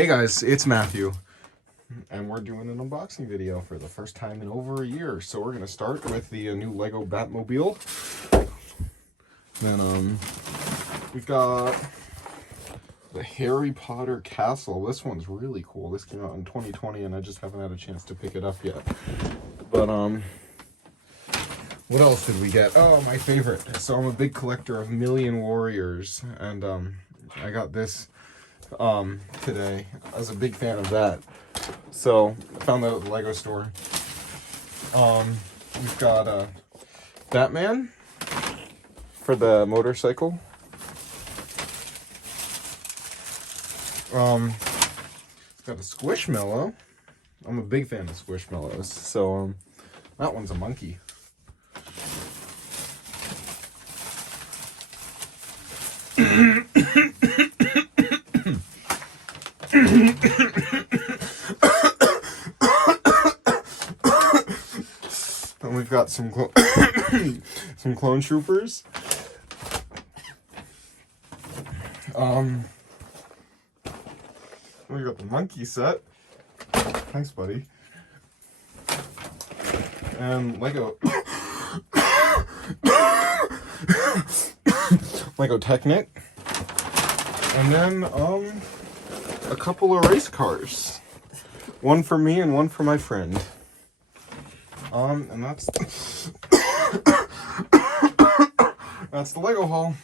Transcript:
Hey guys, it's Matthew, and we're doing an unboxing video for the first time in over a year. So we're gonna start with the new Lego Batmobile. Then we've got the Harry Potter castle. This one's really cool. This came out in 2020, and I just haven't had a chance to pick it up yet. But what else did we get? Oh, my favorite. So I'm a big collector of Million Warriors, and I got this today. I was a big fan of that, so I found that at the Lego store. We've got Batman for the motorcycle. Got a Squishmallow. I'm a big fan of Squishmallows, so that one's a monkey. Then we've got some some clone troopers. We got the monkey set. Thanks, buddy. And Lego Lego Technic. And then a couple of race cars. One for me and one for my friend. And that's that's the Lego haul.